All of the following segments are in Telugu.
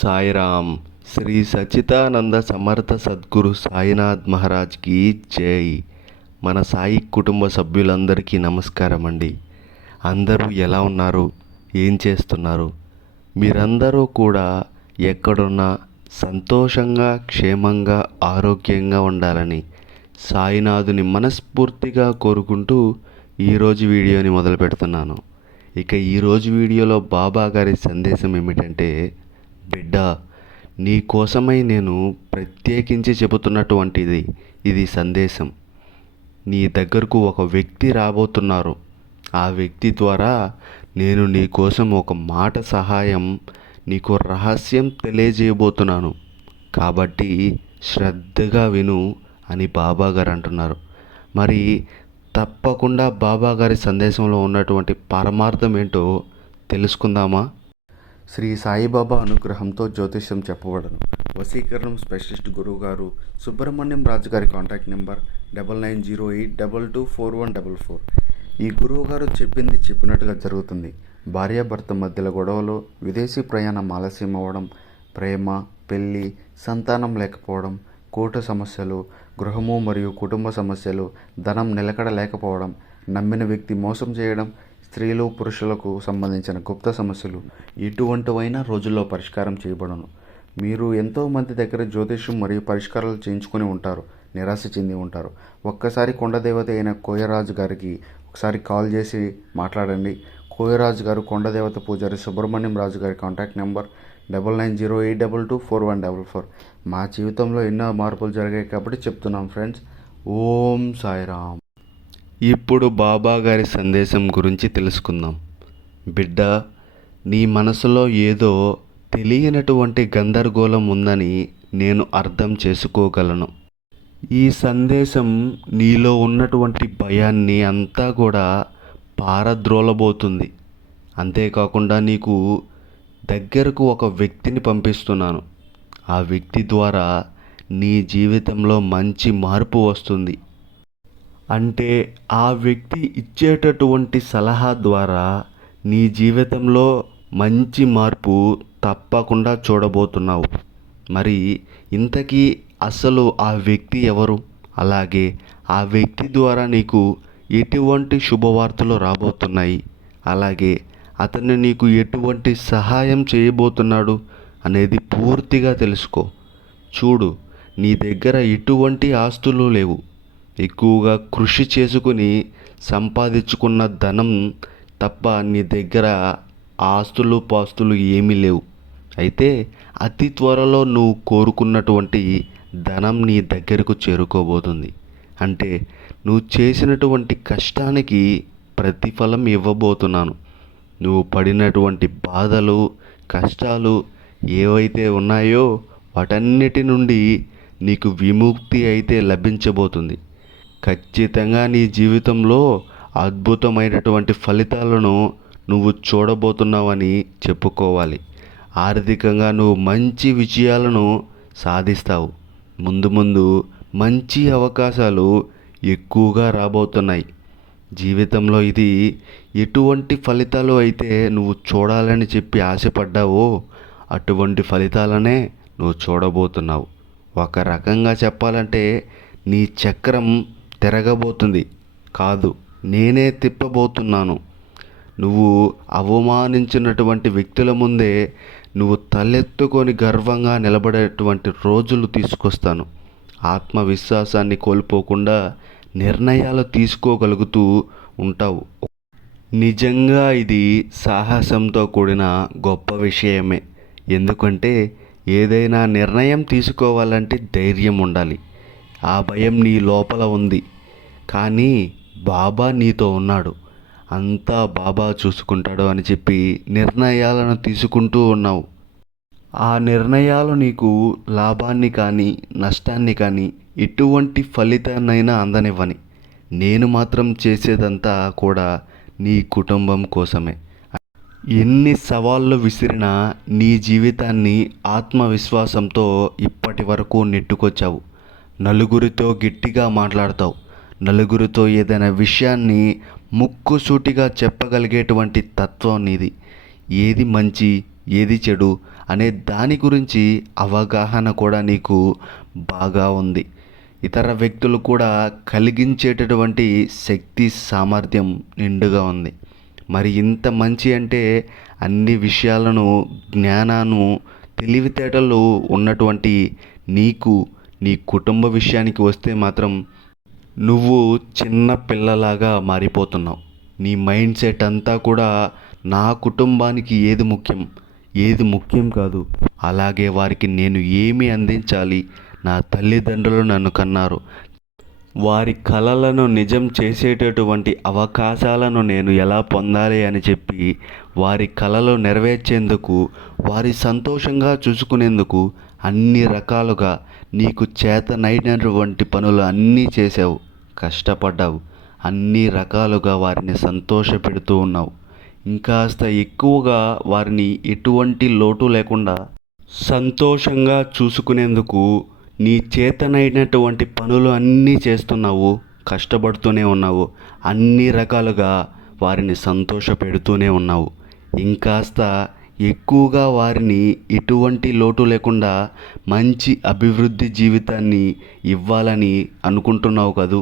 సాయిరామ్. శ్రీ సచ్చిదానంద సమర్థ సద్గురు సాయినాథ్ మహారాజ్కి జై. మన సాయి కుటుంబ సభ్యులందరికీ నమస్కారం అండి. అందరూ ఎలా ఉన్నారు? ఏం చేస్తున్నారు? మీరందరూ కూడా ఎక్కడున్నా సంతోషంగా, క్షేమంగా, ఆరోగ్యంగా ఉండాలని సాయినాథుని మనస్ఫూర్తిగా కోరుకుంటూ ఈరోజు వీడియోని మొదలు పెడుతున్నాను. ఇక ఈరోజు వీడియోలో బాబా గారి సందేశం ఏమిటంటే, బిడ్డ, నీ కోసమై నేను ప్రత్యేకించి చెబుతున్నటువంటిది ఇది సందేశం. నీ దగ్గరకు ఒక వ్యక్తి రాబోతున్నారు. ఆ వ్యక్తి ద్వారా నేను నీ కోసం ఒక మాట సహాయం, నీకు రహస్యం తెలియజేయబోతున్నాను. కాబట్టి శ్రద్ధగా విను అని బాబా గారు అంటున్నారు. మరి తప్పకుండా బాబా గారి సందేశంలో ఉన్నటువంటి పరమార్థం ఏంటో తెలుసుకుందామా? శ్రీ సాయిబాబా అనుగ్రహంతో జ్యోతిష్యం చెప్పబడను. వశీకరణం స్పెషలిస్ట్ గురువు గారు సుబ్రహ్మణ్యం రాజు గారి కాంటాక్ట్ నెంబర్ 9908224144. ఈ గురువు గారు చెప్పింది చెప్పినట్టుగా జరుగుతుంది. భార్యాభర్త మధ్యలో గొడవలు, విదేశీ ప్రయాణం ఆలస్యం అవ్వడం, ప్రేమ, పెళ్ళి, సంతానం లేకపోవడం, కోర్టు సమస్యలు, గృహము మరియు కుటుంబ సమస్యలు, ధనం నిలకడ లేకపోవడం, నమ్మిన వ్యక్తి మోసం చేయడం, స్త్రీలు పురుషులకు సంబంధించిన గుప్త సమస్యలు ఎటువంటివైనా రోజుల్లో పరిష్కారం చేయబడను. మీరు ఎంతోమంది దగ్గర జ్యోతిష్యం మరియు పరిష్కారాలు చేయించుకొని ఉంటారు, నిరాశ చెంది ఉంటారు. ఒక్కసారి కొండదేవత అయిన కోయరాజు గారికి ఒకసారి కాల్ చేసి మాట్లాడండి. కోయరాజు గారు కొండదేవత పూజారి సుబ్రహ్మణ్యం రాజు గారి కాంటాక్ట్ నెంబర్ 9908224144. మా జీవితంలో ఎన్నో మార్పులు జరిగాయి కాబట్టి చెప్తున్నాం ఫ్రెండ్స్. ఓం సాయిరామ్. ఇప్పుడు బాబా గారి సందేశం గురించి తెలుసుకుందాం. బిడ్డ, నీ మనసులో ఏదో తెలియనటువంటి గందరగోళం ఉందని నేను అర్థం చేసుకోగలను. ఈ సందేశం నీలో ఉన్నటువంటి భయాన్ని అంతా కూడా పారద్రోలబోతుంది. అంతేకాకుండా నీకు దగ్గరకు ఒక వ్యక్తిని పంపిస్తున్నాను. ఆ వ్యక్తి ద్వారా నీ జీవితంలో మంచి మార్పు వస్తుంది. అంటే ఆ వ్యక్తి ఇచ్చేటటువంటి సలహా ద్వారా నీ జీవితంలో మంచి మార్పు తప్పకుండా చూడబోతున్నావు. మరి ఇంతకీ అసలు ఆ వ్యక్తి ఎవరు? అలాగే ఆ వ్యక్తి ద్వారా నీకు ఎటువంటి శుభవార్తలు రాబోతున్నాయి? అలాగే అతను నీకు ఎటువంటి సహాయం చేయబోతున్నాడు అనేది పూర్తిగా తెలుసుకో. చూడు, నీ దగ్గర ఎటువంటి ఆస్తులు లేవు. ఎక్కువగా కృషి చేసుకుని సంపాదించుకున్న ధనం తప్ప నీ దగ్గర ఆస్తులు పాస్తులు ఏమీ లేవు. అయితే అతి త్వరలో నువ్వు కోరుకున్నటువంటి ధనం నీ దగ్గరకు చేరుకోబోతుంది. అంటే నువ్వు చేసినటువంటి కష్టానికి ప్రతిఫలం ఇవ్వబోతున్నాను. నువ్వు పడినటువంటి బాధలు, కష్టాలు ఏవైతే ఉన్నాయో వాటన్నిటి నుండి నీకు విముక్తి అయితే లభించబోతుంది. ఖచ్చితంగా నీ జీవితంలో అద్భుతమైనటువంటి ఫలితాలను నువ్వు చూడబోతున్నావని చెప్పుకోవాలి. ఆర్థికంగా నువ్వు మంచి విజయాలను సాధిస్తావు. ముందు ముందు మంచి అవకాశాలు ఎక్కువగా రాబోతున్నాయి. జీవితంలో ఇది ఎటువంటి ఫలితాలు అయితే నువ్వు చూడాలని చెప్పి ఆశపడ్డావో అటువంటి ఫలితాలనే నువ్వు చూడబోతున్నావు. ఒక రకంగా చెప్పాలంటే నీ చక్రం తిరగబోతుంది. కాదు, నేనే తిప్పబోతున్నాను. నువ్వు అవమానించినటువంటి వ్యక్తుల ముందే నువ్వు తలెత్తుకొని గర్వంగా నిలబడేటువంటి రోజులు తీసుకొస్తాను. ఆత్మవిశ్వాసాన్ని కోల్పోకుండా నిర్ణయాలు తీసుకోగలుగుతూ ఉంటావు. నిజంగా ఇది సాహసంతో కూడిన గొప్ప విషయమే. ఎందుకంటే ఏదైనా నిర్ణయం తీసుకోవాలంటే ధైర్యం ఉండాలి. ఆ భయం నీ లోపల ఉంది. కానీ బాబా నీతో ఉన్నాడు. అంతా బాబా చూసుకుంటాడు అని చెప్పి నిర్ణయాలను తీసుకుంటూ ఉన్నావు. ఆ నిర్ణయాలు నీకు లాభాన్ని కానీ నష్టాన్ని కానీ ఎటువంటి ఫలితాన్నైనా అందనివ్వని. నేను మాత్రం చేసేదంతా కూడా నీ కుటుంబం కోసమే. ఎన్ని సవాళ్ళు విసిరినా నీ జీవితాన్ని ఆత్మవిశ్వాసంతో ఇప్పటి వరకు నెట్టుకొచ్చావు. నలుగురితో గట్టిగా మాట్లాడతావు. నలుగురితో ఏదైనా విషయాన్ని ముక్కుసూటిగా చెప్పగలిగేటువంటి తత్వం నీది. ఏది మంచి ఏది చెడు అనే దాని గురించి అవగాహన కూడా నీకు బాగా ఉంది. ఇతర వ్యక్తులు కూడా కలిగించేటటువంటి శక్తి సామర్థ్యం నిండుగా ఉంది. మరి ఇంత మంచి అంటే అన్ని విషయాలను జ్ఞానాన్ని తెలివితేటలు ఉన్నటువంటి నీకు నీ కుటుంబ విషయానికి వస్తే మాత్రం నువ్వు చిన్న పిల్లలాగా మారిపోతున్నావు. నీ మైండ్ సెట్ అంతా కూడా నా కుటుంబానికి ఏది ముఖ్యం, ఏది ముఖ్యం కాదు, అలాగే వారికి నేను ఏమి అందించాలి, నా తల్లిదండ్రులు నన్ను కన్నారు, వారి కలలను నిజం చేసేటటువంటి అవకాశాలను నేను ఎలా పొందాలి అని చెప్పి వారి కలలు నెరవేర్చేందుకు, వారి సంతోషంగా చూసుకునేందుకు అన్ని రకాలుగా నీకు చేతనైనటువంటి పనులు అన్నీ చేసావు, కష్టపడ్డావు, అన్ని రకాలుగా వారిని సంతోషపెడుతూ ఉన్నావు. ఇంకాస్త ఎక్కువగా వారిని ఎటువంటి లోటు లేకుండా సంతోషంగా చూసుకునేందుకు నీ చేతనైనటువంటి పనులు అన్నీ చేస్తున్నావు, కష్టపడుతూనే ఉన్నావు, అన్ని రకాలుగా వారిని సంతోషపెడుతూనే ఉన్నావు. ఇంకాస్త ఎక్కువగా వారిని ఎటువంటి లోటు లేకుండా మంచి అభివృద్ధి జీవితాన్ని ఇవ్వాలని అనుకుంటున్నావు కదూ.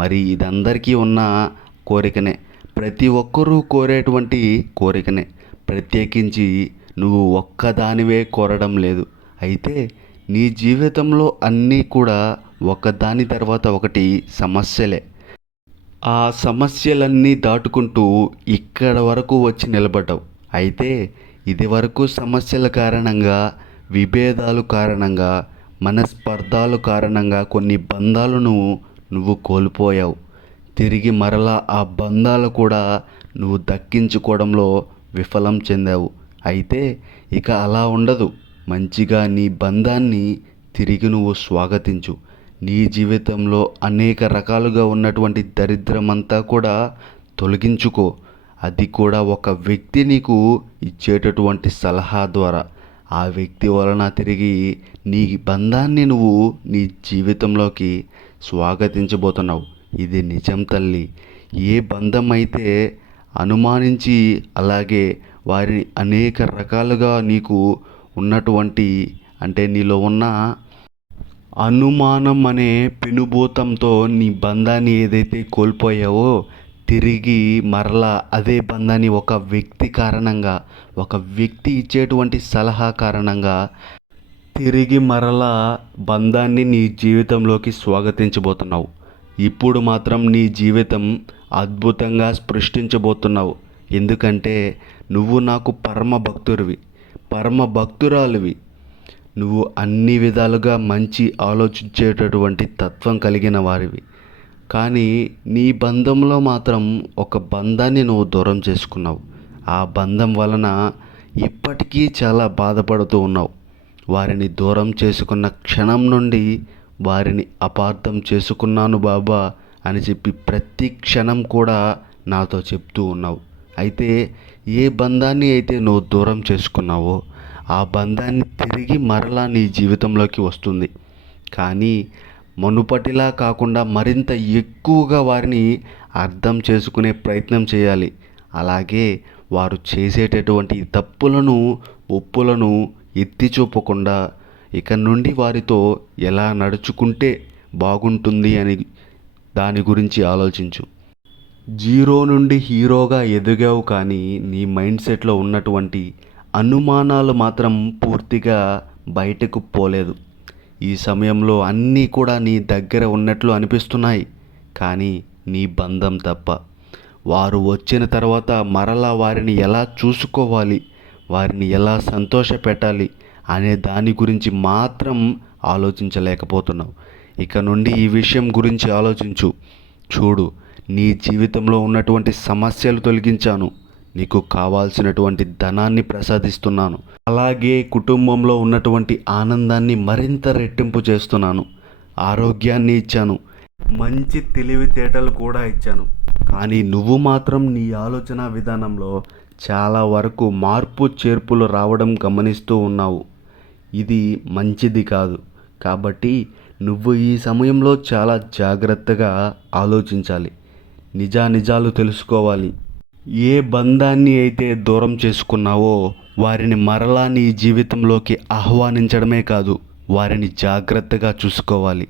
మరి ఇదందరికీ ఉన్న కోరికనే, ప్రతి ఒక్కరూ కోరేటువంటి కోరికనే. ప్రత్యేకించి నువ్వు ఒక్కదానివే కోరడం లేదు. అయితే నీ జీవితంలో అన్నీ కూడా ఒకదాని తర్వాత ఒకటి సమస్యలే. ఆ సమస్యలన్నీ దాటుకుంటూ ఇక్కడ వరకు వచ్చి నిలబడ్డావు. అయితే ఇది వరకు సమస్యల కారణంగా, విభేదాలు కారణంగా, మనస్పర్ధాల కారణంగా కొన్ని బంధాలను నువ్వు కోల్పోయావు. తిరిగి మరలా ఆ బంధాలు కూడా నువ్వు దక్కించుకోవడంలో విఫలం చెందావు. అయితే ఇక అలా ఉండదు. మంచిగా నీ బంధాన్ని తిరిగి నువ్వు స్వాగతించు. నీ జీవితంలో అనేక రకాలుగా ఉన్నటువంటి దరిద్రమంతా కూడా తొలగించుకో. అది కూడా ఒక వ్యక్తి నీకు ఇచ్చేటటువంటి సలహా ద్వారా. ఆ వ్యక్తి వలన తిరిగి నీ బంధాన్ని నువ్వు నీ జీవితంలోకి స్వాగతించబోతున్నావు. ఇది నిజం తల్లి. ఏ బంధం అయితే అనుమానించి అలాగే వారిని అనేక రకాలుగా నీకు ఉన్నటువంటి అంటే నీలో ఉన్న అనుమానం అనే పెనుభూతంతో నీ బంధాన్ని ఏదైతే కోల్పోయావో తిరిగి మరలా అదే బంధాన్ని ఒక వ్యక్తి కారణంగా, ఒక వ్యక్తి ఇచ్చేటువంటి సలహా కారణంగా తిరిగి మరలా బంధాన్ని నీ జీవితంలోకి స్వాగతించబోతున్నావు. ఇప్పుడు మాత్రం నీ జీవితం అద్భుతంగా సృష్టించబోతున్నావు. ఎందుకంటే నువ్వు నాకు పరమ భక్తుడివి, పరమ భక్తురాలివి. నువ్వు అన్ని విధాలుగా మంచి ఆలోచించేటటువంటి తత్వం కలిగిన వారివి. కానీ నీ బంధంలో మాత్రం ఒక బంధాన్ని నువ్వు దూరం చేసుకున్నావు. ఆ బంధం వలన ఇప్పటికీ చాలా బాధపడుతూ ఉన్నావు. వారిని దూరం చేసుకున్న క్షణం నుండి వారిని అపార్థం చేసుకున్నాను బాబా అని చెప్పి ప్రతి క్షణం కూడా నాతో చెప్తూ ఉన్నావు. అయితే ఏ బంధాన్ని అయితే నువ్వు దూరం చేసుకున్నావో ఆ బంధాన్ని తిరిగి మరలా నీ జీవితంలోకి వస్తుంది. కానీ మునుపటిలా కాకుండా మరింత ఎక్కువగా వారిని అర్థం చేసుకునే ప్రయత్నం చేయాలి. అలాగే వారు చేసేటటువంటి తప్పులను, ఒప్పులను ఎత్తి చూపకుండా ఇక నుండి వారితో ఎలా నడుచుకుంటే బాగుంటుంది అని దాని గురించి ఆలోచించు. జీరో నుండి హీరోగా ఎదిగావు, కానీ నీ మైండ్ సెట్లో ఉన్నటువంటి అనుమానాలు మాత్రం పూర్తిగా బయటకు పోలేదు. ఈ సమయంలో అన్నీ కూడా నీ దగ్గర ఉన్నట్లు అనిపిస్తున్నాయి, కానీ నీ బంధం తప్ప. వారు వచ్చిన తర్వాత మరలా వారిని ఎలా చూసుకోవాలి, వారిని ఎలా సంతోషపెట్టాలి అనే దాని గురించి మాత్రం ఆలోచించలేకపోతున్నావు. ఇక నుండి ఈ విషయం గురించి ఆలోచించు. చూడు, నీ జీవితంలో ఉన్నటువంటి సమస్యలు తొలగించాను, నీకు కావాల్సినటువంటి ధనాన్ని ప్రసాదిస్తున్నాను, అలాగే కుటుంబంలో ఉన్నటువంటి ఆనందాన్ని మరింత రెట్టింపు చేస్తున్నాను, ఆరోగ్యాన్ని ఇచ్చాను, మంచి తెలివితేటలు కూడా ఇచ్చాను. కానీ నువ్వు మాత్రం నీ ఆలోచన విధానంలో చాలా వరకు మార్పు చేర్పులు రావడం గమనిస్తూ ఉన్నావు. ఇది మంచిది కాదు. కాబట్టి నువ్వు ఈ సమయంలో చాలా జాగ్రత్తగా ఆలోచించాలి, నిజానిజాలు తెలుసుకోవాలి. ఏ బంధాన్ని అయితే దూరం చేసుకున్నావో వారిని మరలా నీ జీవితంలోకి ఆహ్వానించడమే కాదు, వారిని జాగ్రత్తగా చూసుకోవాలి.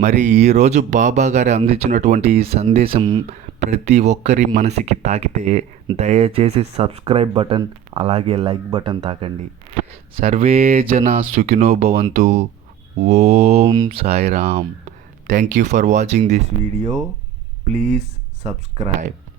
మరి ఈరోజు బాబా గారు అందించినటువంటి ఈ సందేశం ప్రతి ఒక్కరి మనసుకి తాకితే దయచేసి సబ్స్క్రైబ్ బటన్ అలాగే లైక్ బటన్ తాకండి. సర్వే జన సుఖినో భవంతు. ఓం Sairam. Thank you for watching this video. Please subscribe.